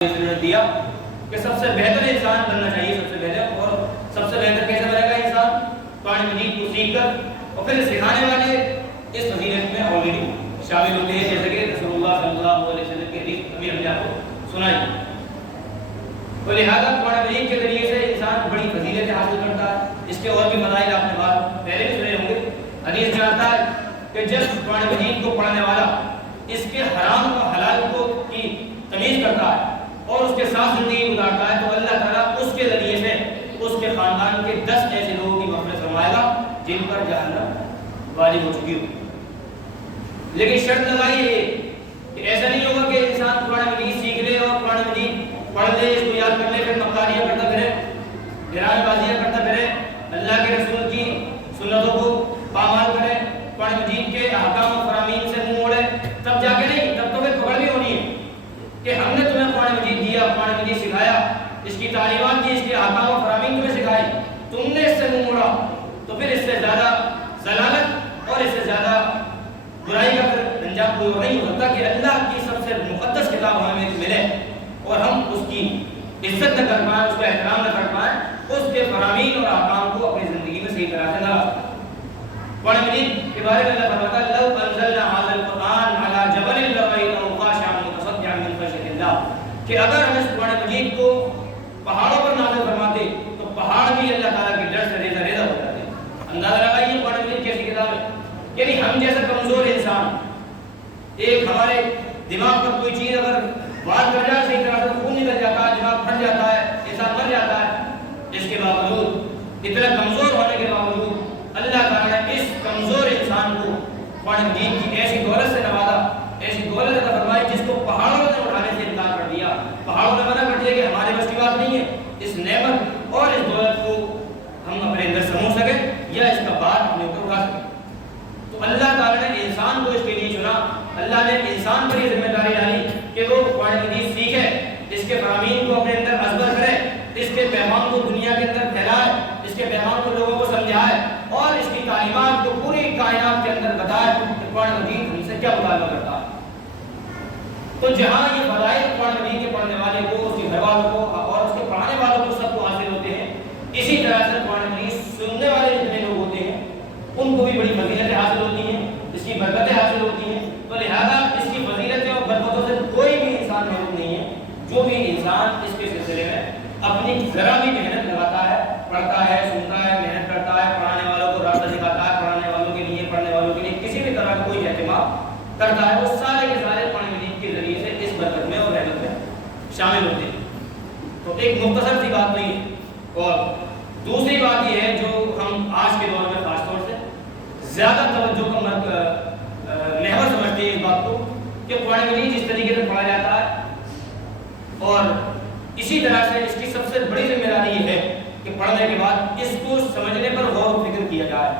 نے دیا کہ سب سے بہتر انسان بننا چاہیے، سب سے بہتر، اور سب سے بہتر کیسے بنے گا انسان؟ قرآن مجید کو سیکھ کر اور پھر سکھانے والے اس فضیلت میں آلریڈی شامل ہوتے ہیں، جیسے کہ رسول اللہ صلی اللہ علیہ وسلم کی حدیث ابھی ہم نے آپ کو سنائی۔ تو لہٰذا قرآن مجید کے ذریعے سے انسان بڑی فضیلتیں حاصل کرتا ہے۔ اس کے اور بھی فضائل آپ نے بات پہلے بھی سنے ہوں گے۔ حدیث میں آتا ہے کہ جب قرآن مجید کو پڑھنے والا اس کے حرام و حلال کو کی تمیز کرتا ہے اور اس کے ساتھ زندگی گزارتا ہے تو اللہ تعالیٰ اس کے ذریعے سے اس کے خاندان کے 10 ایسے لوگوں کی مغفرت فرمائے گا جن پر جہنم واجب ہو چکی ہو۔ لیکن شرط لگائی ہے کہ ایسا نہیں ہوگا کہ انسان قرآن مجید سیکھ لے اور قرآن مجید پڑھ لے، اس کو یاد کر لے، پھر مکاریاں کرتا پھرے، ڈرامے بازیاں کرتا پھرے، اللہ کے رسول کی سنتوں کو پامال کرے، قرآن مجید کے احکام و فرامین سے منہ موڑے، تب جا کے نہیں، تب تو پھر پکڑ بھی ہونی ہے کہ ہم نے تمہیں قرآن مجید دیا، قرآن مجید سکھایا، اس کی تعلیمات دی، اس کے احکام و فرامین تمہیں سکھائی، تم نے اس سے منہ موڑا، تو پھر اس سے زیادہ ضلالت اور اس سے زیادہ برائی کا پھر انجام کوئی اور نہیں ہو سکتا کہ اللہ کی سب سے مقدس کتاب ہمیں ملے اور ہم اس کی عزت نہ کر پائیں، اس کا احترام نہ کر پائیں، اس کے فرامین اور احکام کو اپنی زندگی میں صحیح طرح سے نہ لا سکیں۔ قرآن مجید کے بارے میں اللہ فرماتا ہے لو انزلنا هذا القرآن على جبل لرأيته خاشعا متصدعا من خشية الله، کہ اگر ہم اس قرآن مجید کو پہاڑوں پر نازل فرماتے تو پہاڑ بھی اللہ تعالیٰ کے ڈر سے ریزہ ریزہ ہو جاتے۔ اندازہ لگائیے قرآن مجید کیسی کتاب ہے، یعنی ہم جیسا کمزور انسان، ایک ہمارے دماغ پر کوئی چیز اگر وار کر جائے، صحیح طرح سے خون نکل جاتا ہے، دماغ پھٹ جاتا ہے، انسان مر جاتا ہے، اس کے باوجود اتنا کمزور ہونے کے باوجود اللہ تعالیٰ نے اس کمزور انسان کو قرآن مجید کی ایسی دولت سے نوازا، ایسی دولت عطا فرمائی جس کو پہاڑوں نے اٹھانے سے انکار کر دیا، پہاڑوں نے منع کر دیا کہ ہمارے بس کی بات نہیں ہے اس نعمت اور اس دولت کو ہم اپنے اندر سمو سکیں یا اس کا بار اپنے اوپر اٹھا سکیں۔ تو اللہ تعالیٰ نے انسان کو اس کے لیے چنا، اللہ نے انسان پر یہ ذمہ داری ڈالی کہ وہ قرآن مجید سیکھے، اس کے فرامین کو اپنے اندر ازبر کرے، اس کے پیغام کو دنیا کے اندر پھیلائے، اس کے پیغام کو لوگوں کو سمجھائے اور اس کی تعلیمات کو پوری کائنات کے اندر بتائے کہ قرآن مجید ہم سے کیا مطالبہ کرتا ہے۔ تو جہاں یہ فضائل قرآن مجید کے پڑھنے والے کو، اس کے گھر والوں کو اور اس کے پڑھانے والوں کو سب کو حاصل ہوتے ہیں، اسی طرح سے قرآن مجید سننے والے جتنے لوگ ہوتے ہیں ان کو بھی بڑی فضیلتیں حاصل ہوتی ہیں، اس کی برکتیں حاصل ہوتی ہیں۔ تو لہذا اس کی فضیلتیں اور برکتوں سے کوئی بھی انسان محروم نہیں ہے۔ جو بھی انسان اس کے سلسلے میں اپنی ذرا بھی محنت لگاتا ہے، پڑھتا ہے، سنتا ہے، محنت کرتا ہے، پڑھانے والوں کو راستہ دکھاتا ہے، پڑھانے والوں کے لیے، پڑھنے والوں کے لیے کسی بھی طرح کا کوئی اہتمام کرتا ہے، وہ سارے کے سارے قرآن مجید کے ذریعے سے اس برکت میں اور رحمت میں شامل ہوتے ہیں۔ تو ایک مختصر سی بات نہیں ہے۔ اور دوسری بات یہ ہے جو ہم آج کے دور میں خاص طور سے زیادہ توجہ کا محور سمجھتے ہیں اس بات کو کہ قرآن مجید جس طریقے سے پڑھا جاتا ہے اور اسی طرح سے اس کی سب سے بڑی ذمہ داری یہ ہے کہ پڑھنے کے بعد اس کو سمجھنے پر غور و فکر کیا جائے،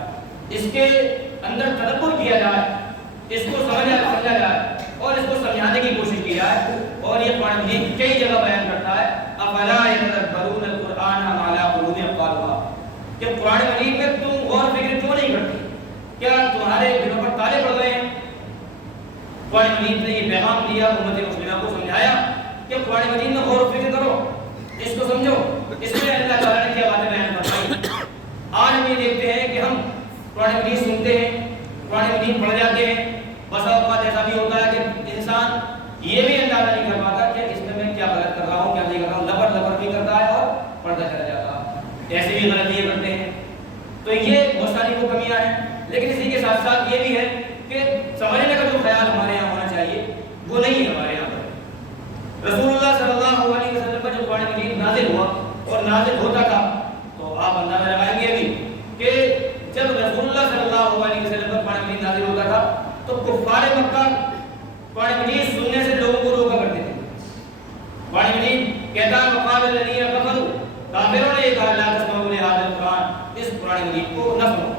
اس کے اندر تدبر کیا جائے، اس کو سمجھا جائے اور اس کو سمجھانے کی کوشش کی جائے۔ اور یہ قرآن مجید کئی جگہ بیان کرتا ہے افلا یتدبرون القرآن ام علی قلوب اقفالها، کہ قرآن مجید میں تم غور و فکر کیوں نہیں کرتے؟ کیا تمہارے دلوں پر تالے پڑ گئے ہیں؟ قرآن مجید نے یہ پیغام دیا، امت مسلمہ کو سمجھایا کہ قرآن مجید میں غور و فکر کرو، اس کو سمجھو، اس میں اللہ تعالیٰ نے کیا باتیں بیان فرمائی۔ آج ہم یہ دیکھتے ہیں کہ ہم قرآن مجید سنتے ہیں، قرآن مجید پڑھ جاتے ہیں، بس اوقات ایسا بھی ہوتا ہے کہ انسان یہ بھی اندازہ نہیں کر پاتا کہ اس میں کیا غلط کر رہا ہوں، کیا نہیں کر رہا ہوں، لبر لبر بھی کرتا ہے اور پڑھتا چلا جاتا ہے، ایسے بھی غلطیاں کرتے ہیں۔ تو یہ بہت ساری وہ کمیاں ہیں، لیکن اسی کے ساتھ ساتھ یہ بھی ہے کہ سمجھنے کا جو خیال ہمارے یہاں ہونا چاہیے وہ نہیں ہے ہمارے یہاں پر۔ رسول اللہ صلی اللہ علیہ وسلم پر جب قرآن مجید نازل ہوا اور نازل ہوتا تھا تو آپ اندازہ لگائیں گے بھی کہ جب رسول اللہ صلی اللہ علیہ وسلم پر قرآن مجید نازل ہوتا تھا تو کفار مکہ قرآن مجید سننے سے لوگوں کو روکا کرتے تھے۔ قرآن مجید کہتا ہے وقال الذین کفروا، کافروں نے یہ کہا لا تسمعوا لهذا القرآن، اس قرآن مجید کو نہ سنو۔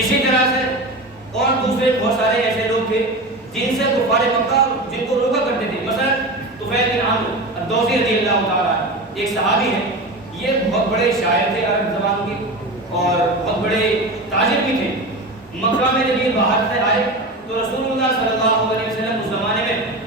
اسی طرح سے اور دوسرے بہت سارے ایسے لوگ تھے جن سے کفار مکہ جن کو روکا کرتے تھے، مثلا طفیل بن عمرو الدوسی رضی اللہ تعالیٰ عنہ، ایک صحابی ہیں، یہ بہت بڑے شاعر تھے عرب زبان کے اور بہت بڑے تاجر بھی تھے۔ مکہ میں جب یہ باہر سے آئے تو رسول اللہ صلی اللہ علیہ وسلم اس زمانے میں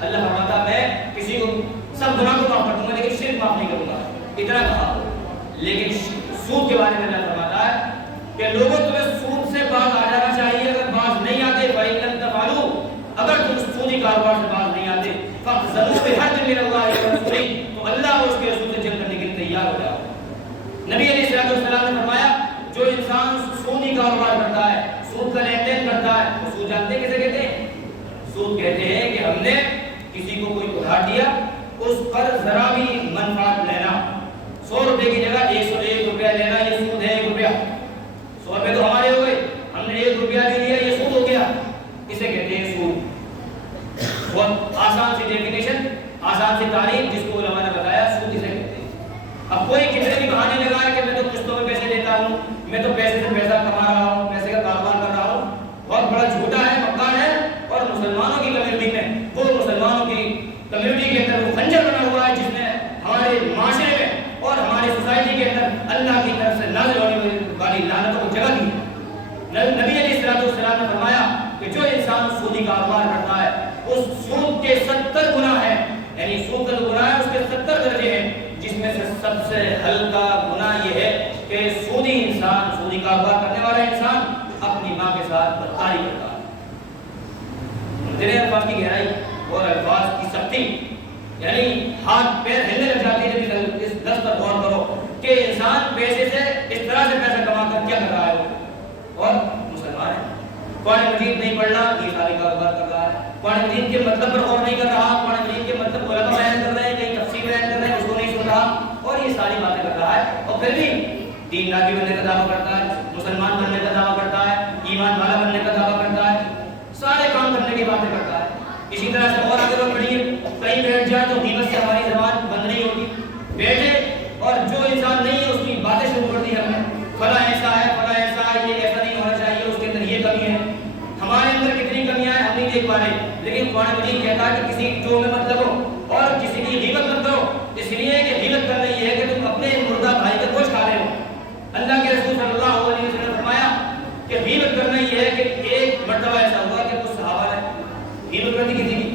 اللہ فرماتا میں کسی کو سب گناہ کو معاف کر دوں گا لیکن شرک معاف نہیں کروں گا، اتنا کہا۔ لیکن سود کے بارے میں اللہ فرماتا ہے کہ لوگوں تمہیں سود سے باز آ جانا چاہیے، اگر باز نہیں آتے فَإِن لَمْ تَفْعَلُوا، اگر تم سودی کاروبار سے باز نہیں آتے فَاحْذَرُوا بِحَرْبٍ مِّنَ اللَّهِ وَرَسُولِهِ، تو اللہ اور اس کے رسول سے جنگ کرنے کے لیے تیار ہو جاؤ۔ نبی علیہ السلام نے فرمایا جو انسان سودی کاروبار کرتا ہے، سود کا لین دین کرتا ہے، وہ سود جانتے ہیں کسے کہتے ہیں؟ سود کہتے ہیں کہ ہم نے کسی کو کوئی ادھار دیا، اس پر ذرا بھی منفعت لینا، 100 روپے کی جگہ 101 روپیہ لینا، یہ سود ہے 1 روپیہ۔ 100 روپے تو ہمارے ہو گئے، ہم نے 1 روپیہ بھی لیا، یہ سود ہو گیا، اسے کہتے ہیں سود۔ بہت آسان سی ڈیفینیشن، آسان سی تعریف جس کو علماء نے بتایا، سود اسے کہتے ہیں۔ اب کوئی کتنے بھی بہانے لگائے کہ میں تو قسطوں میں پیسے دیتا ہوں، میں تو پیسے سے پیسہ کما رہا ہوں، پیسے کا کاروبار کر رہا ہوں، بہت بڑا جھوٹا ہے، مکار ہے، اور مسلمانوں کی کمیونٹی میں، وہ مسلمانوں کی کمیونٹی کے اندر وہ خنجر بنا ہوا ہے جس نے ہمارے معاشرے میں اور ہماری سوسائٹی کے اندر اللہ کی طرف سے نازل ہونے والی لعنتوں کو جگہ دی ہے۔ نبی علیہ السلام نے فرمایا کہ جو انسان سودی کاروبار کرتا ہے اس سود کے 70 گناہ ہیں، یعنی سود کا گناہ ہے اس کے 70 درجے ہیں، جس میں سے سب سے ہلکا گناہ یہ ہے کہ سودی انسان، سودی کاروبار کرنے والا انسان اپنی ماں کے ساتھ بدکاری کرتا ہے۔ تیرے الفاظ کی گہرائی اور الفاظ کی سختی، یعنی ہاتھ پیر ہلنے لگ جاتے ہیں جب اس دس پر غور کرو کہ انسان پیسے سے اس طرح سے پیسہ کما کر کیا کر رہا ہے، اور مسلمان ہے، قرآن مجید نہیں پڑھ رہا، یہ سارے کاروبار کر رہا ہے، قرآن مجید کے مطلب پر غور نہیں کر رہا، قرآن مجید کے مطلب علماء بیان کر رہے ہیں، کہیں تفسیر بیان کر رہے ہیں، اس کو نہیں سن رہا، اور یہ ساری باتیں کر رہا ہے، اور پھر بھی دین داری بننے کا دعویٰ کرتا ہے، مسلمان بننے کا دعویٰ کرتا ہے، ایمان والا بننے کا دعویٰ کرتا ہے، سارے کام کرنے کی باتیں کرتا ہے۔ اسی طرح سے اور اگر ہم پڑھیے، کہیں بیٹھ جائے تو غیبت سے ہماری زبان بند نہیں ہوتی، بیٹھے اور جو انسان نہیں ہے اس کی باتیں شروع کر دی ہم نے، فلاں ایسا ہے، فلاں ایسا ہے، یہ ایسا نہیں ہونا چاہیے، اس کے اندر یہ کمی ہے، ہمارے اندر کتنی کمیاں ہیں ہم نہیں دیکھ پا رہے، لیکن قرآن مجید کہتا ہے کہ کسی جو میں مت لگو اور کسی کی غیبت مت کرو، اس لیے کہ غیبت کرنا یہ ہے کہ تم اپنے مردہ بھائی کا گوشت کھا رہے ہو۔ اللہ کے رسول صلی اللہ علیہ وسلم نے فرمایا کہ غیبت کرنا یہ ہے کہ ایک مرتبہ ایسا ہوا کہ کچھ صحابہ نے غیبت کر دی کسی کی،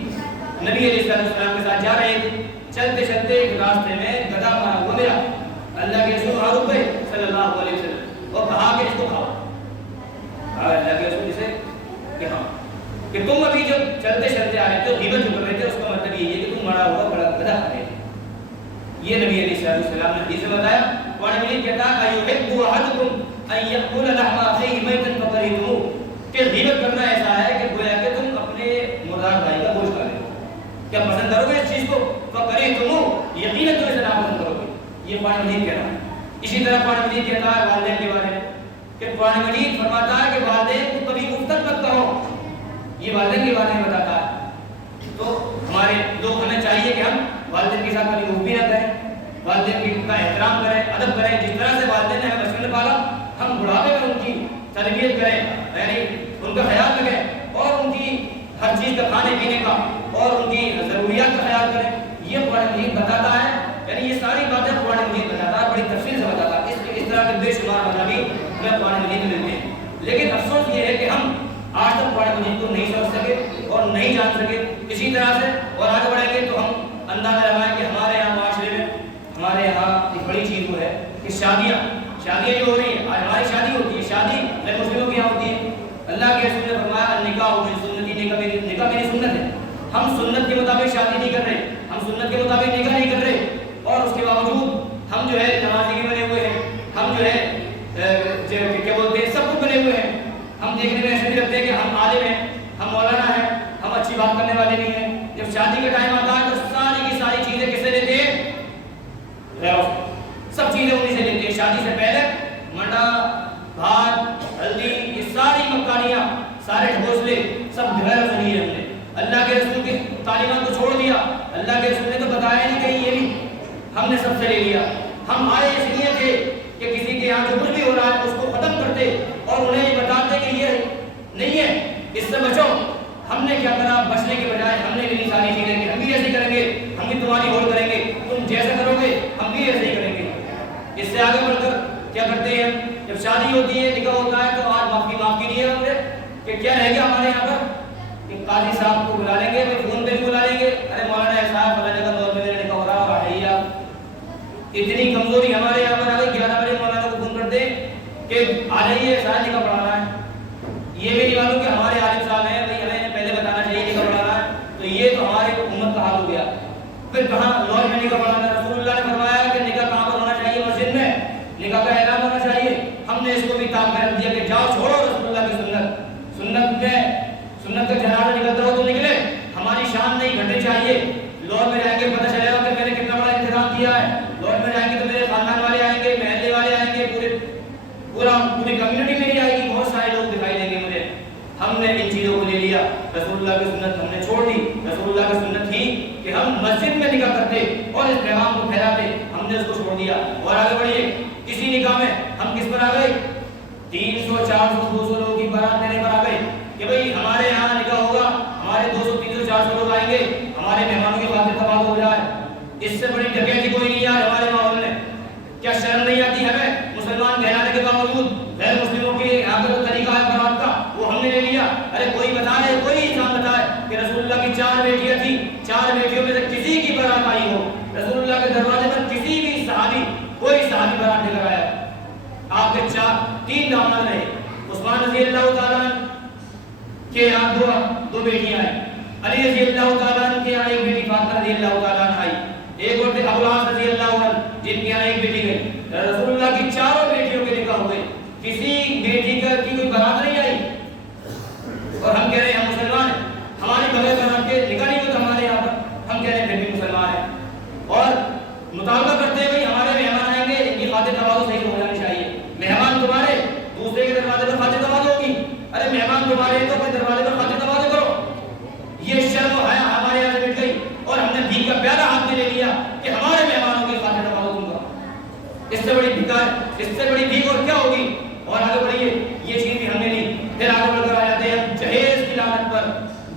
نبی علیہ السلام کے ساتھ جا رہے تھے، چلتے چلتے ایک راستے میں گدھا مارا ہوا ملا، اللہ کے رسول وہاں رک گئے صلی اللہ علیہ وسلم اور کہا کہ اس کو کھاؤ، کہا اللہ کے رسول سے کہ ہاں، کہ تم ابھی جب چلتے چلتے آ رہے تھے غیبت جو کر رہے تھے اس کا مطلب یہ ہے کہ تم مرا ہوا بڑا گدھا کھا رہے تھے۔ یہ نبی علیہ السلام نے حدیث میں بتایا، قرآن مجید کہتا ہے ایحب احدکم ان یاکل لحم اخیہ میتا فکرہتموہ، کہ غیبت کرنا ایسا ہے کہ گویا کہ تم اپنے مردار بھائی کا گوشت کھا رہے ہو، کیا پسند کرو گے اس چیز کو؟ فکرہتموہ، یقیناً تم اسے ناپسند کرو گے، یہ قرآن مجید کہتا ہے۔ اسی طرح قرآن مجید کہتا ہے والدین کے بارے میں کہ قرآن مجید فرماتا ہے کہ والدین کو کبھی گفتگو مت کرو، یہ والدین کے بارے میں بتاتا ہے۔ تو ہمارے لوگ ہمیں چاہیے کہ ہم والدین کے ساتھ کبھی گفتگو بھی نہ کریں، والدین کا احترام کریں، ادب کریں، جس طرح سے والدین نے ہمیں بچپن میں پالا ہم بڑھاپے میں ان کی تربیت کریں، یعنی ان کا خیال رکھیں اور ان کی ہر چیز کا کھانے پینے کا اور ان کی ضروریات کا خیال کریں، یہ قرآن مجید بتاتا ہے، یعنی یہ ساری باتیں قرآن مجید بتاتا ہے، بڑی تفصیل سے بتاتا ہے، اس طرح کے بے شمار مطالب ہمیں قرآن مجید میں ملتے ہیں، لیکن افسوس یہ ہے کہ ہم آج تک قرآن مجید کو نہیں سمجھ سکے اور نہیں جان سکے۔ اسی طرح سے اور آگے بڑھیں گے تو ہم اندازہ لگائیں کہ ہمارے یہاں معاشرے میں ہمارے یہاں ایک بڑی چیز وہ ہے کہ شادیاں جو ہو رہی ہیں، آج ہماری شادی ہوتی ہے، شادی غیر مسلموں کے یہاں ہوتی ہے، اللہ کے رسول نے فرمایا نکاح من سنتی، نکاح میری سنت ہے، ہم سنت کے مطابق شادی نہیں کر رہے، ہم سنت کے مطابق نکاح نہیں کر رہے، اور اس کے باوجود ہم جو ہے نمازی بھی بنے ہوئے ہیں، ہم جو ہے کیا بولتے ہیں سب کچھ بنے ہوئے ہیں، ہم دیکھنے میں ایسے بھی لگتے ہیں کہ ہم عالم ہیں، ہم مولانا ہیں، ہم اچھی بات کرنے والے نہیں ہیں، جب شادی کا ٹائم آتا ہے تو ساری کی ساری چیزیں کس سے لیتے ہیں؟ سب چیزیں انہیں سے لیتے ہیں، شادی سے پہلے منڈا، بھات، ہلدی، یہ ساری مکانیاں، سارے ڈھوسلے سب غیر صحیح ہے، ہم نے اللہ کے رسول کی تعلیمات کو چھوڑ دیا، اللہ کے رسول نے تو بتایا نہیں کہیں، یہ بھی ہم نے سب سے لے لیا۔ ہم آئے اس لیے تھے کہ کسی کے یہاں جو کچھ بھی ہو رہا ہے اس کو ختم کرتے اور انہیں یہ بتاتے کہ یہ نہیں ہے، اس سے بچو۔ ہم نے کیا کرا؟ بچنے کے بجائے ہم نے بھی ساری چیزیں کہ ہم بھی ایسے کریں گے، ہم بھی تمہاری ہول کریں گے، تم جیسا کرو گے ہم بھی ایسے ہی کریں گے۔ اس سے آگے بڑھ کر کیا کرتے ہیں؟ جب شادی ہوتی ہے، نکاح ہوتا ہے، تو آج معاف کیجیے ہم نے کہ کیا رہ گیا ہمارے یہاں پر کہ قاضی صاحب کو بلا لیں گے، فون پہ بھی بلا لیں گے، کہ آ جائیے سارا نکاح پڑھانا ہے. یہ بھی نہیں معلوم کہ ہمارے عالم صاحب ہیں بھائی ہمیں پہلے بتانا چاہیے نکاح پڑھانا ہے. تو یہ تو ہماری امت کا حال ہو گیا. پھر کہاں لاہور میں نکاح پڑھانا ہے. رسول اللہ نے فرمایا کہ نکاح کہاں پر ہونا چاہیے؟ مسجد میں. نکاح کا اعلان ہونا چاہیے. ہم نے اس کو بھی تاب میں رکھ دیا کہ جاؤ چھوڑو رسول اللہ کی سنت کا جنازہ نکلتا ہو تو نکلے. ہماری شان نہیں گھٹنی چاہیے. لاہور میں جائیں گے پتہ چلے گا کہ میں نے کتنا بڑا انتظام کیا ہے. لاہور میں جائیں گے تو میرے خاندان والے آئیں گے, محلے والے آئیں گے, پوری کمیونٹی میری آئے گی, بہت سارے لوگ دکھائی دیں گے مجھے. ہم نے ان چیزوں کو لے لیا. رسول اللہ کی سنت ہم نے چھوڑ دی. رسول اللہ کی سنت تھی کہ ہم مسجد میں نکاح کرتے اور اس پیغام کو پھیلاتے, ہم نے اس کو چھوڑ دیا. اور آگے بڑھیے, کسی نکاح میں ہم کس پر آ گئے؟ 300 400 200 لوگوں کی بارات دینے پر آ گئے کہ بھئی ہمارے یہاں نکاح ہوگا, ہمارے 200 300 400 لوگ آئیں گے, ہمارے مہمانوں کی خاطر تباہ ہو جائے. اس سے بڑی ڈکیتی کوئی نہیں ہے ہمارے ماحول میں. کیا شرم نہیں آتی ہمیں مسلمان کہلانے کے باوجود غیر مسلموں کے یہاں کا جو طریقہ ہے برات کا وہ ہم نے لے لیا؟ ارے کوئی بتائے, کوئی انسان بتائے کہ رسول اللہ کی 4 بیٹیاں تھیں, 4 بیٹیوں میں سے کسی کی برات آئی ہو؟ رسول اللہ کے دروازے پر کسی بھی صحابی, کوئی صحابی برات لے کر آیا؟ آپ کے 3 داماد رہے. عثمان رضی اللہ تعالیٰ کے یہاں دو بیٹیاں ہیں. علی رضی اللہ تعالیٰ کے یہاں ایک بیٹی فاطمہ رضی اللہ تعالیٰ آئی. ایک اور تھے ابو العاص رضی اللہ عنہ جن کے یہاں ایک بیٹی گئی. رسول اللہ کی 4 بیٹیوں کے نکاح ہوئے, کسی بیٹی کی کوئی برات نہیں آئی. اور ہم کہہ رہے ہیں ہم مسلمان ہیں, ہماری بغیر برات کے نکاح نہیں ہوتا ہمارے یہاں پر, ہم کہہ رہے ہیں پھر بھی مسلمان ہیں. اور مطالبہ کرتے ہیں بھائی ہمارے مہمان آئیں گے, ان کی خاطر تواضع صحیح ہو جانی چاہیے. مہمان تمہارے, دوسرے کے دروازے پر خاطر تواضع ہوگی. ارے مہمان تمہارے تو اپنے دروازے پر خاطر تواضع کرو. یہ شرم و حیا ہمارے یہاں سے مٹ گئی اور ہم نے بھیک کا پیالہ ہاتھ میں لے لیا کہ ہمارے مہمانوں کی خاطر تواضع تم کرو. اس سے بڑی بھیکار, اس سے بڑی بھیک اور کیا ہوگی؟ اور آگے بڑھیے, یہ چیز بھی ہم نے لی. پھر آگے بڑھ کر آ جاتے ہیں جہیز کی لعنت پر.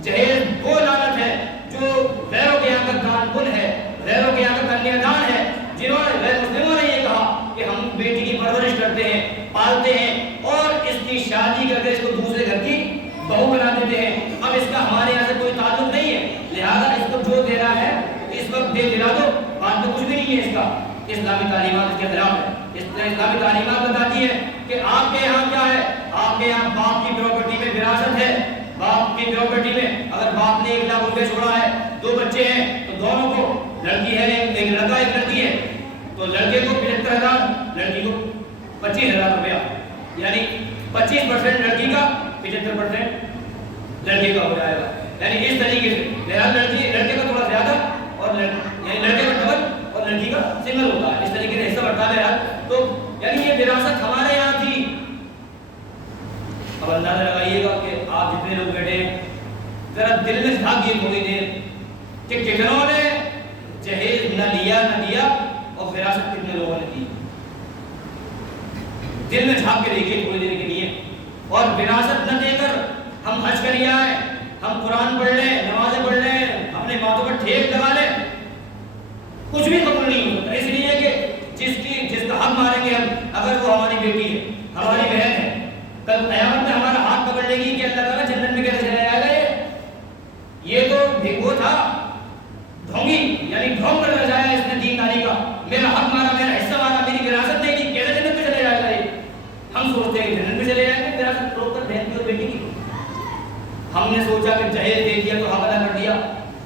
جہیز وہ لعنت ہے جو غیروں کے یہاں کا دان بن ہے, غیروں کے یہاں کا کنیا دان ہے, جنہوں نے غیر مسلموں نے یہ کہا کہ ہم بیٹی کی پرورش کرتے ہیں, پالتے ہیں اور اس کی شادی کر کے اس کو دوسرے گھر کی بہو بنا دیتے ہیں. اب اس کا ہمارے یہاں سے کوئی تعلق نہیں ہے, لہذا اس کو جو دے رہا ہے اس وقت دے دلا دو, بعد میں کچھ بھی نہیں ہے. اس کا اسلامی تعلیمات اس کے خلاف ہے. اسلامی تعلیمات بتاتی ہے کہ آپ کے یہاں کیا ہے, آپ کے یہاں باپ کی پراپرٹی میں وراثت ہے. باپ کی پراپرٹی میں اگر باپ نے 1 لاکھ روپے چھوڑا ہے, 2 بچے ہیں تو دونوں کو, لڑکی ہے ایک لڑکا ایک لڑکی ہے, تو لڑکے کو 75,000, لڑکی کو 25,000 روپیہ, یعنی 25% لڑکی کا, 75% لڑکے کا ہو جائے گا. یعنی اس طریقے سے لہٰذا لڑکے کا تھوڑا زیادہ اور یعنی لڑکے کا ڈبل اور لڑکی کا سنگل ہوتا ہے. اس طریقے سے حصہ بڑھتا ہے. تو یعنی یہ وراثت ہمارے یہاں تھی. اب اندازہ لگائیے گا کہ آپ جتنے لوگ بیٹھے ہیں, ذرا دل میں جھانکیے تھوڑی دیر کہ کتنوں نے جہیز نہ لیا نہ دیا اور وراثت کتنے لوگوں نے دی. دل میں جھانک کے دیکھیے تھوڑی دیر کے لیے. اور وراثت نہ دے کر ہم حج کر آئے, ہم قرآن پڑھ لیں, نمازیں پڑھ لیں, اپنے ماتھوں پر ٹھیک لگا لیں, کچھ بھی قبول نہیں ہوتا. اس لیے کہ جس کا حق ماریں گے ہم, اگر وہ ہماری بیٹی ہے, ہماری بہن ہے, کل قیامت میں ہمارا ہاتھ پکڑ لے گی کہ اللہ تعالیٰ جنت میں کیسے چلا جائے گا. یہ تو وہ تھا ڈھونگی, یعنی ڈھونگ کر رہ جایا اس نے دینداری کا, میرا حق مارا, میرا حصہ مارا, میری وراثت نہیں دی, کیسے جنت میں چلے جائے گا. ہم سوچتے ہیں کہ جنت میں چلے جائیں گے وراثت روک کر بہن کی اور بیٹی کی. ہم نے سوچا کہ جہیز دے دیا تو حق ادا کر دیا.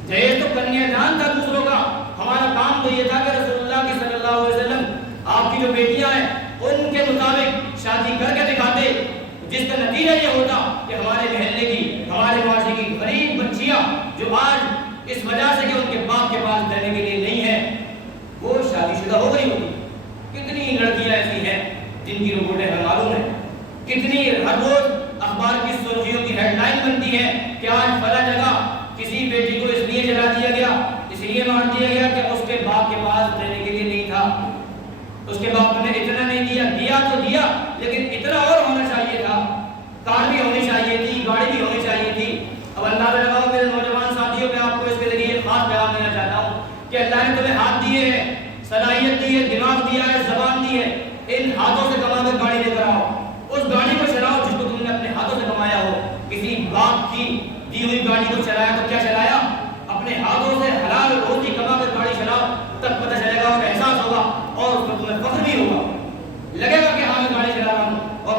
جہیز تو کنیا دان تھا دوسروں کا. ہمارا کام تو یہ تھا کہ رسول اللہ کی صلی اللہ علیہ وسلم آپ کی جو بیٹیاں ہیں ان کے مطابق شادی کر کے دکھاتے, جس کا نتیجہ یہ ہوتا کہ ہمارے محلے کی, ہمارے معاشرے کی غریب بچیاں جو آج اس وجہ سے کہ ان کے باپ کے پاس رہنے کے لیے نہیں ہے, وہ شادی شدہ ہو گئی ہوگی. کتنی لڑکیاں ایسی ہیں جن کی رپورٹیں ہمیں معلوم ہیں, کتنی ہر روز اخبار کی سرخیوں کی ہیڈ لائن بنتی ہے کہ آج فلاں جگہ کسی بیٹی کو اس لیے جلا دیا گیا, اس لیے مار دیا گیا کہ اس کے باپ کے پاس رہنے کے لیے نہیں تھا, اس کے باپ نے اتنا نہیں دیا. دیا تو دیا لیکن اتنا اور ہونا چاہیے تھا, کار بھی ہونی چاہیے تھی, گاڑی بھی ہونی چاہیے تھی. اب اندازہ لگاؤ میرے نوجوان ساتھیوں, میں آپ کو اس کے ذریعے خاص پیغام دینا چاہتا ہوں کہ اللہ نے تمہیں ہاتھ دیے ہیں, صلاحیت دی ہے, دماغ دیا ہے, زبان دی ہے, ان ہاتھوں سے کما کر گاڑی لے کر آؤ, اس گاڑی کو چلاؤ جس کو تم نے اپنے ہاتھوں سے کمایا ہو. کسی باپ کی دی ہوئی گاڑی کو چلایا تو کیا چلایا, اپنے ہاتھوں سے حلال روزی کما کر گاڑی چلاؤ, تب پتہ چلے گا اور احساس ہوگا اور اس پر تمہیں فخر بھی ہوگا, لگے گا کہ ہاں میں گاڑی چلا رہا ہوں اور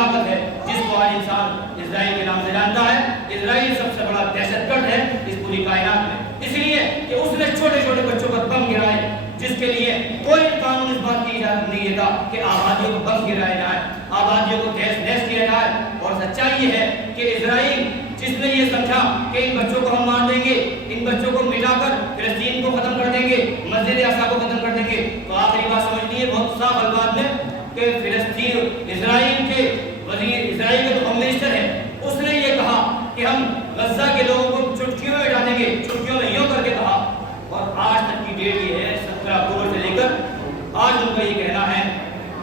طاقت ہے جس کو آج انسان اسرائیل کے نام سے جانتا ہے. اسرائیل سب سے بڑا دہشت گرد ہے اس پوری کائنات میں، اس لیے کہ اس نے چھوٹے چھوٹے بچوں پر بم گرائے، جس کے لیے کوئی قانون اس بات کی اجازت نہیں دیتا کہ آبادیوں کو بم گرائے جائیں، آبادیوں کو تہس نہس کیا جائے. اور سچائی یہ ہے کہ اسرائیل جس نے یہ سمجھا کہ ان بچوں کو ہم مار دیں گے، ان بچوں کو مٹا کر فلسطین کو ختم کر دیں گے، مسجد اقصیٰ کو ختم کر دیں گے، تو آخری بات سمجھنی ہے بہت صاف الفاظ میں کہ فلسطین اسرائیل کے وزیر، اسرائیل کے جو ہوم منسٹر ہے، اس نے یہ کہا کہ ہم غزہ کے لوگوں کو چٹکیوں میں مٹا دیں گے، چٹکیوں میں یوں کر کے کہا. اور آج تک کی ڈیٹ یہ ہے 17 اکتوبر سے لے کر آج ان کا یہ کہنا ہے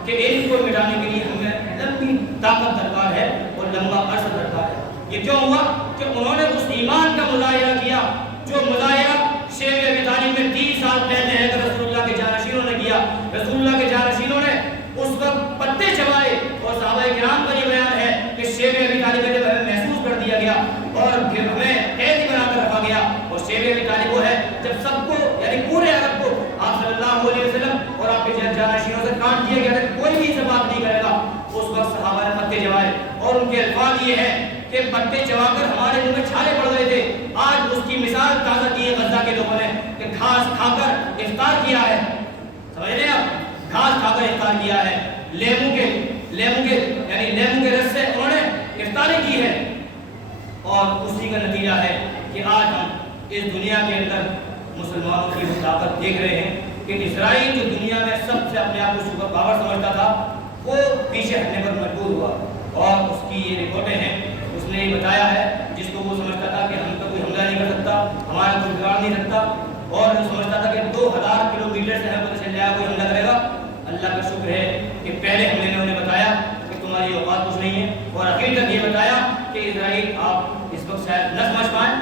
کہ ان کو مٹانے کے لیے ہمیں لمبی طاقت درکار ہے اور لمبا عرصہ درکار ہے. یہ کیوں ہوا کہ انہوں نے اس ایمان کا مظاہرہ کیا جو مظاہرہ شیخ ابی طالب میں 30 سال پہلے ہے کہ رسول اللہ کے جانشینوں نے کیا. رسول اللہ کے جانشینوں نے اس وقت پتے چبائے اور صحابہ کرام کا یہ بیان ہے کہ شیخ ابی طالب میں جب ہمیں محسوس کر دیا گیا اور پھر ہمیں قیدی بنا کر رکھا گیا. اور شیخ ابی طالب وہ ہے جب سب کو یعنی پورے عرب کو آپ صلی اللہ علیہ وسلم اور آپ کے جانشینوں سے کاٹ دیا گیا تھا، کوئی بھی اسے بات نہیں کرے گا. اس وقت صحابہ نے پتے چبائے اور ان کے الفاظ یہ ہے کہ پتے چبا کر ہمارے منہ میں چھالے پڑ گئے تھے. آج اس کی مثال تازہ کی ہے غزہ کے لوگوں نے کہ گھاس کھا کر افطار کیا ہے. سمجھ رہے ہیں آپ؟ گھاس کھا کر افطار کیا ہے، لیمو کے رس سے انہوں نے افطاری کی ہے. اور اسی کا نتیجہ ہے کہ آج ہم اس دنیا کے اندر مسلمانوں کی طاقت دیکھ رہے ہیں کہ اسرائیل جو دنیا میں سب سے اپنے آپ کو سپر پاور سمجھتا تھا وہ پیچھے ہٹنے پر مجبور ہوا. اور اس کی یہ رپورٹیں ہیں، اس نے یہ بتایا ہے جس کو وہ سمجھتا تھا کہ ہم پر کوئی حملہ نہیں کر سکتا، ہمارا کوئی بگاڑ نہیں سکتا، اور وہ سمجھتا تھا کہ 2000 کلومیٹر سے ہمیں پتہ چل جائے کوئی حملہ کرے گا. اللہ کا شکر ہے کہ پہلے حملے میں انہیں بتایا کہ تمہاری اوقات کچھ نہیں ہے، اور اخیر تک یہ بتایا کہ اسرائیل آپ اس وقت شاید نہ سمجھ پائیں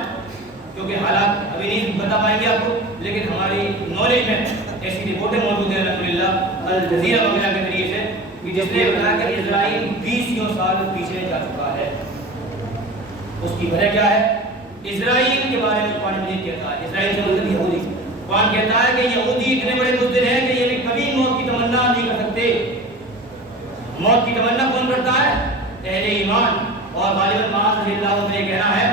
کیونکہ حالات ابھی نہیں بتا پائیں گے آپ کو، لیکن ہماری نالج میں ایسی رپورٹیں موجود ہیں الحمدللہ الجزیرہ وغیرہ کے ذریعے سے کہ جس نے بتایا کہ اسرائیل 20 سال پیچھے جا چکا ہے. اس کی وجہ کیا ہے؟ اسرائیل کے بارے میں قرآن مجید کہتا ہے، اسرائیل سے مطلب یہودی، قرآن کہتا ہے کہ یہودی اتنے بڑے بزدل ہیں کہ یہ بھی کبھی موت کی تمنا نہیں کر سکتے. موت کی تمنا کون کرتا ہے؟ اہل ایمان. اور غالباً معاذ رضی اللہ عنہ یہ کہنا ہے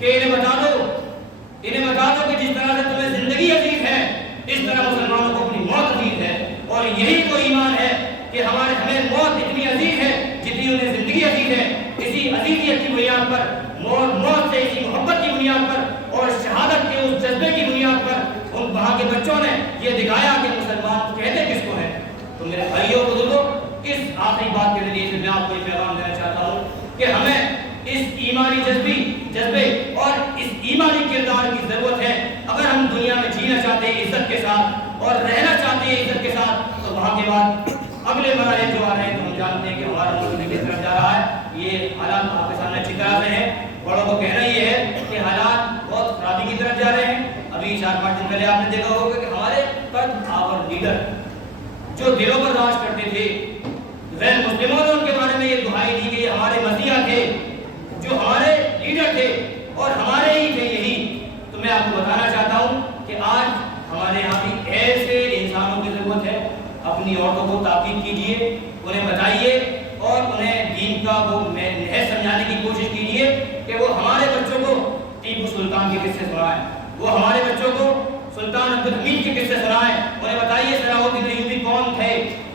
کہ انہیں بتا دو کہ جس طرح سے تمہیں زندگی عزیز ہے اس طرح مسلمانوں کو اپنی موت عزیز ہے. اور یہی تو ایمان ہے کہ ہمیں موت اتنی عزیز ہے جتنی انہیں زندگی عزیز ہے. اسی عزیزیت کی بنیاد پر موت سے اسی محبت کی بنیاد پر اور شہادت کے اس جذبے کی بنیاد پر ان وہاں کے بچوں نے یہ دکھایا کہ مسلمان کہتے کس کو ہیں. تو میرے بھائیوں بزرگوں، اس آخری بات کے ذریعے سے میں آپ کو یہ پیغام دینا چاہتا ہوں کہ ہمیں اس ایمانی جذبے اور اس ایمانی کردار کی ضرورت ہے. اگر ہم دنیا میں جینا چاہتے ہیں عزت کے ساتھ اور رہنا چاہتے ہیں عزت کے ساتھ، تو وہاں کے بعد اگلے مراحل جو آ رہے ہیں تو ہم جانتے ہیں کہ ہمارا ملک کس طرف جا رہا ہے. یہ حالات آپ کے سامنے اچھی طرح سے ہیں. بڑوں کو کہنا یہ ہے کہ حالات بہت خرابی کی طرف جا رہے ہیں. ابھی 4-5 دن پہلے آپ نے دیکھا ہوگا کہ ہمارے قد آور لیڈر جو دلوں پر راج کرتے تھے، غیر مسلموں نے ان کے بارے میں یہ دہائی دی کہ یہ ہمارے مسیحا تھے، جو ہمارے لیڈر تھے اور ہمارے ہی تھے یہی. تو میں آپ کو بتانا چاہتا ہوں کہ آج ہمارے یہاں بھی ایسے انسانوں کی ضرورت ہے. اپنی عورتوں کو تاکید کیجیے، انہیں بتائیے اور انہیں دین کا وہ نہج سمجھانے کی کوشش کیجیے کہ وہ ہمارے بچوں کو ٹیپو سلطان کے قصے سنائیں، وہ ہمارے بچوں کو سلطان عبدالحمید کے قصے سنائیں. انہیں بتائیے صلاح الدین ایوبی کون تھے،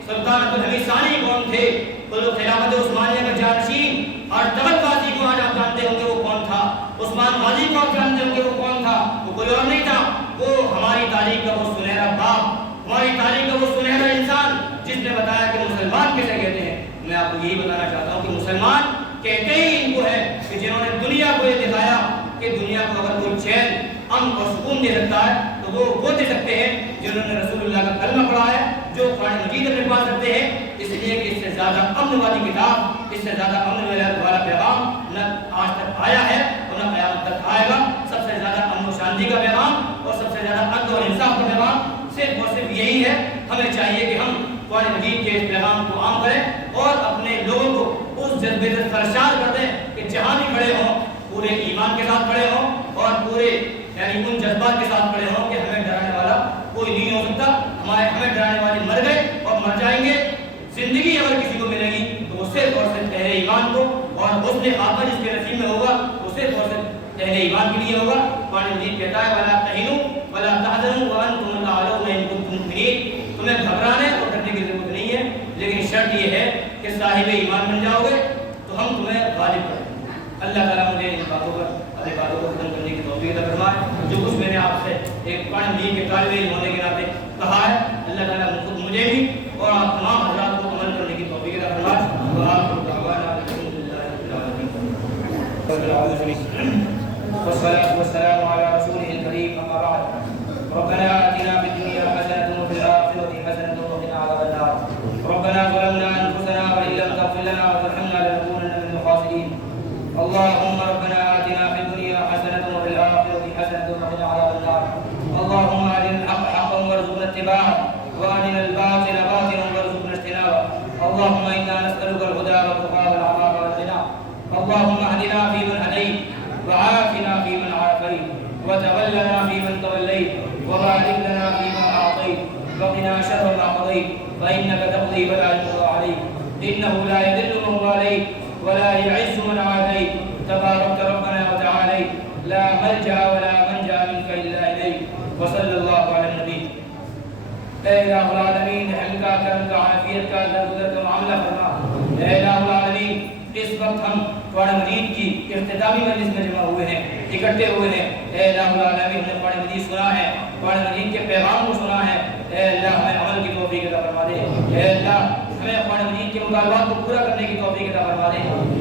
سلطان عبدالحمید ثانی کون تھے، خلافت عثمانیہ کا جانشین اور تغل غازی کو آج آپ جانتے ہوں گے وہ کون تھا، عثمان غازی کو آپ جانتے ہوں گے وہ کون تھا. وہ کوئی اور نہیں تھا، وہ ہماری تاریخ کا وہ سنہرا باپ، ہماری تاریخ کا وہ سنہرا انسان جس نے بتایا کہ مسلمان کیسے کہتے ہیں. میں آپ کو یہی بتانا چاہتا ہوں کہ مسلمان کہتے ہی ان کو ہے کہ جنہوں نے دنیا کو یہ دکھایا کہ دنیا کو اگر کوئی چین امن اور سکون دے سکتا ہے تو وہ دے سکتے ہیں جنہوں نے رسول اللہ کا کلمہ پڑھا ہے، جو قرآن مجید اپنے پاس رکھتے ہیں. اس لیے کہ اس سے زیادہ امن والی کتاب، اس سے زیادہ امن والا پیغام نہ آج تک آیا ہے اور نہ قیامت تک آئے گا. سب سے زیادہ امن و شانتی کا پیغام اور سب سے زیادہ عدل اور انصاف کا پیغام صرف اور صرف یہی ہے. ہمیں چاہیے کہ ہم قرآن مجید کے اس پیغام کو عام کریں اور اپنے لوگوں کو اس جذبے سے سرشار کر دیں کہ جہاں بھی کھڑے ہوں پورے ایمان کے ساتھ کھڑے ہوں اور پورے یعنی ان جذبات کے ساتھ کھڑے ہوں کہ ہمیں ڈرانے والا کوئی نہیں ہو سکتا. ہمیں ڈرانے والے مر گئے اور مر جائیں گے. زندگی اگر کسی کو ملے گی تو وہ صرف اور صرف اہل ایمان اور حسن خاتمہ جس کے نصیب میں ہوگا اسے اہل ایمان کے لیے ہوگا۔ قرآن مجید کہتا ہے وَلَا تَهِنُوا وَلَا تَحْزَنُوا وَأَنْتُمُ الْأَعْلَوْنَ إِن كُنتُم مُؤْمِنِينَ۔ تمہیں گھبرانے اور ڈرنے کی ضرورت نہیں ہے، لیکن شرط یہ ہے کہ صاحب ایمان بن جاؤ گے تو ہم تمہیں غالب کریں گے۔ اللہ تعالیٰ مجھے ان باتوں پر اپنی باتوں کو ختم کرنے کی توفیق عطا فرمائے۔ جو کچھ میں نے آپ سے ایک قرآن مجید کے طالب علم ہونے کے ناطے کہا ہے، اللہ تعالیٰ خود مجھے بھی اور آپ تمام حضرات کو عمل کرنے کی توفیق عطا فرمائے۔ وآخر دعوانا الحمدللہ رب العالمین والصلاة والسلام على رسوله الكريم أما بعد ربنا آتنا في الدنيا حسنة وفي الآخرة حسنة وقنا عذاب النار ربنا ظلمنا أنفسنا وإن لم تغفر لنا وترحمنا لنكونن من الخاسرين اللهم ربنا آتنا في الدنيا حسنة وفي الآخرة حسنة وقنا عذاب النار اللهم أرنا الحق حقا وارزقنا اتباعه وأرنا الباطل باطلا وارزقنا اجتنابه اللهم إنا نسألك الهدى والتقى والعفاف والغنى اللهم اهدنا فيمن هديت وعافنا فيمن عافيت وتولنا فيمن توليت وبارك لنا فيما أعطيت وقنا شر ما قضيت فإنك تقضي ولا يقضى عليك إنه لا يذل من واليت ولا يعز من عاديت تبارك ربنا وتعاليت لا ملجأ ولا منجأ منك إلا إليك وصلى الله على النبي۔ اے الہ العالمین رحم کا کرم کا عافیت کا درگزر کا معاملہ فرما۔ اے الہ العالمین اس وقت ہم قرآن مجید کی اختتامی مجلس میں جمع ہوئے ہیں، اکٹھے ہوئے ہیں۔ اے الہ العالمین ہم نے قرآن مجید سنا ہے، قرآن مجید کے پیغام کو سنا ہے۔ اے اللہ ہمیں عمل کی توفیق عطا فرما دے۔ اے اللہ ہمیں قرآن مجید کے مطالبات کو پورا کرنے کی توفیق عطا فرما دے۔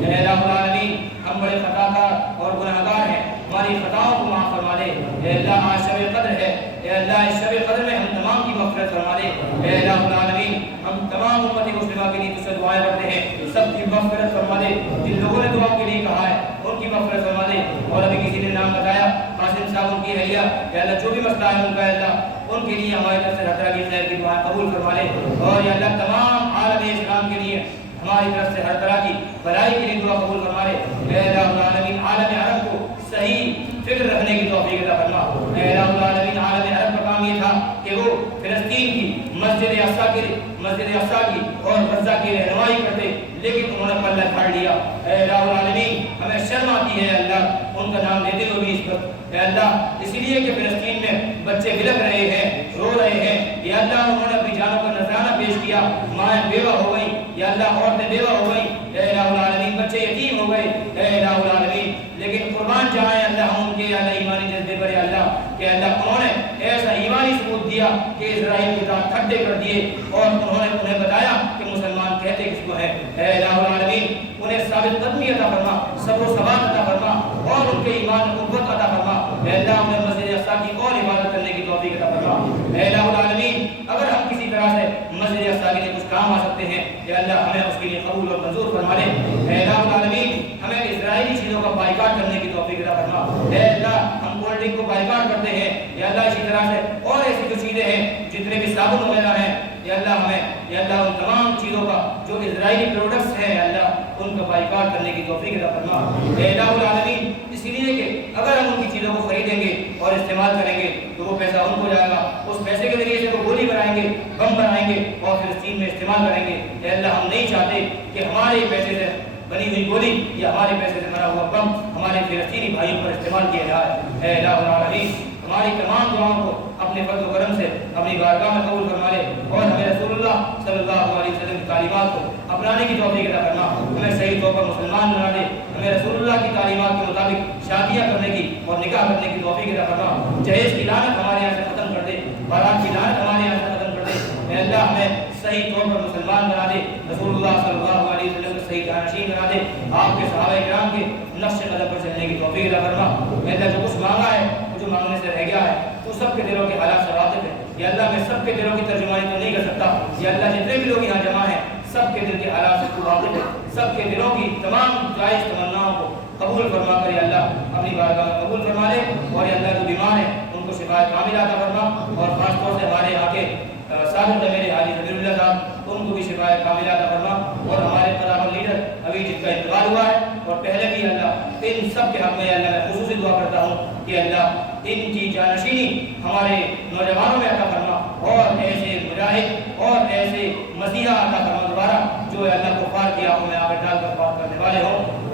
اے الہ العالمین ہم بڑے خطا کار اور گناہگار ہیں، ہماری خطاؤں کو معاف فرما دے۔ اے اللہ آج شب قدر ہے، اے اللہ اس شب قدر میں ہم تمام کی مغفرت فرما دے۔ اے الہ العالمین ہم تمام امت مسلمہ کے لیے تجھ سے دعائیں کرتے ہیں، سب کی مغفرت فرما دے۔ جن لوگوں نے دعا کے لیے کہا ہے ان کی مغفرت فرما دے۔ اور ابھی کسی نے نام بتایا قاسم صاحب، ان کی اہلیہ، اے اللہ جو بھی مسئلہ ہے ان کا اللہ ان کے لیے ہماری طرف سے ہر طرح کی خیر کی دعائیں قبول فرما لے۔ اور یا اللہ تمام عالم اسلام کے لیے ہماری طرف سے ہر طرح کی بھلائی کے لیے دعا قبول فرما لے۔ اے الہ العالمین عالم عرب کو صحیح فکر رکھنے کی توفیق عطا فرما۔ اے الہ العالمین عالم عرب کا کام یہ تھا کہ وہ فلسطین کی مسجد اقصیٰ کی اور غزہ کی رہنمائی کرتے، لیکن انہوں نے پلہ پھاڑ لیا۔ اے الہ العالمین ہمیں شرم آتی ہے اللہ ان کا نام لیتے ہوئے بھی اس پر۔ اے اللہ اس لیے کہ فلسطین میں بچے بلک رہے ہیں، رو رہے ہیں، یا اللہ انہوں نے اپنی جانوں کا نذرانہ پیش کیا، مائیں بیوہ ہو گئی، یا اللہ عورتیں بیوہ ہو گئی، اے الہ العالمین بچے یتیم ہو گئے۔ اے الہ العالمین لیکن قربان جائیں اللہ ہم ان کے اللہ ایمانی جذبے پر اللہ کہ اللہ انہوں نے ایسا ایمانی ثبوت دیا کہ اسرائیل کے ساتھ کھڈے کر دیے اور انہوں نے انہیں بتایا کہ مسلمان کہتے کس کو ہے۔ اے الہ العالمین انہیں ثابت قدمی عطا فرما، صبر و ثبات عطا فرما اور ان کے ایمان کو قوت عطا فرما۔ اے اللہ انہیں مسجد اقصیٰ کی اور عبادت کرنے کی توفیق عطا فرما۔ اے الہ العالمین اگر ہم کسی طرح سے مسجد اقصیٰ کے لیے کچھ کام آ سکتے ہیں یا اللہ ہمیں اس کے لیے قبول اور منظور فرما لے۔ اے الہ العالمین ہمیں اسرائیلی چیزوں کا بائیکاٹ کرنے کی توفیق عطا فرما۔ اے اللہ ہم کولڈ ڈرنک کو بائیکاٹ کرتے ہیں یا اللہ اسی طرح سے اور ایسی جو چیزیں ہیں جتنے بھی صابن وغیرہ ہیں یا اللہ ہمیں یا اللہ ان تمام چیزوں کا جو اسرائیلی پروڈکٹس ہیں یا اللہ ان کا بائیکاٹ کرنے کی توفیق عطا فرما۔ اے الہ العالمین اس لیے کہ اگر ہم ان کی چیزوں کو خریدیں گے اور استعمال کریں گے تو وہ پیسہ ان کو جائے گا، اس پیسے کے ذریعے سے وہ گولی بنائیں گے، بم بنائیں گے اور فلسطین میں استعمال کریں گے۔ اے اللہ ہم نہیں چاہتے کہ ہمارے پیسے سے بنی ہوئی گولی یا ہمارے پیسے سے بنا ہوا بم ہمارے فلسطینی بھائیوں پر استعمال کیا جائے۔ اے الہ العالمین ہماری تمام دعاؤں کو اپنے فضل و کرم سے اپنی بارگاہ میں قبول فرما لے اور ہمیں رسول اللہ صلی اللہ علیہ وسلم کی تعلیمات کو اپنانے کی توفیق عطا فرما۔ ہمیں صحیح طور پر مسلمان بنا دے، ہمیں رسول اللہ کی تعلیمات کے مطابق شادیاں کرنے کی اور نکاح کرنے کی توفیق عطا فرما۔ جہیز کی لعنت ہمارے یہاں سے ختم کر دے، بارات کی لعنت ہمارے یہاں سے ختم کر دے۔ اے اللہ ہمیں صحیح طور پر مسلمان بنا دے، رسول اللہ صلی اللہ علیہ وسلم کے صحیح جانشین بنا دے، آپ کے صحابہ کرام کے نقش قدم پر چلنے کی توفیق عطا فرما۔ اے اللہ جو کچھ مانگا ہے، جو مانگنے سے رہ گیا ہے، تو سب کے دلوں کے حالات سے واقف ہے۔ یا اللہ میں سب کے دلوں کی ترجمانی تو نہیں کر سکتا، یا اللہ جتنے بھی لوگ یہاں جمع ہیں سب کے دل کے حالات سے تو واقف ہے، سب کے دلوں کی تمام جائز تمناؤں کو قبول فرما کر یا اللہ اپنی بارگاہ میں قبول فرما لے۔ اور یا اللہ جو بیمار ہیں ان کو شفا کاملہ عطا فرما، اور خاص طور سے ہمارے یہاں کے سابق میرے حاجی ضمیر اللہ صاحب ان کو بھی شفا کاملہ عطا فرما، اور ہمارے قرابت لیڈر ابھی جن کا انتقال ہوا ہے اور پہلے بھی اللہ ان سب کے حق میں اللہ میں خصوصی دعا کرتا ہوں کہ اللہ ان کی جانشینی ہمارے نوجوانوں میں عطا فرما، اور ایسے مجاہد اور ایسے مسیحا عطا فرما دوبارہ جو اللہ کو کفار کی آنکھوں میں آگ ڈال کر بات کرنے والے ہوں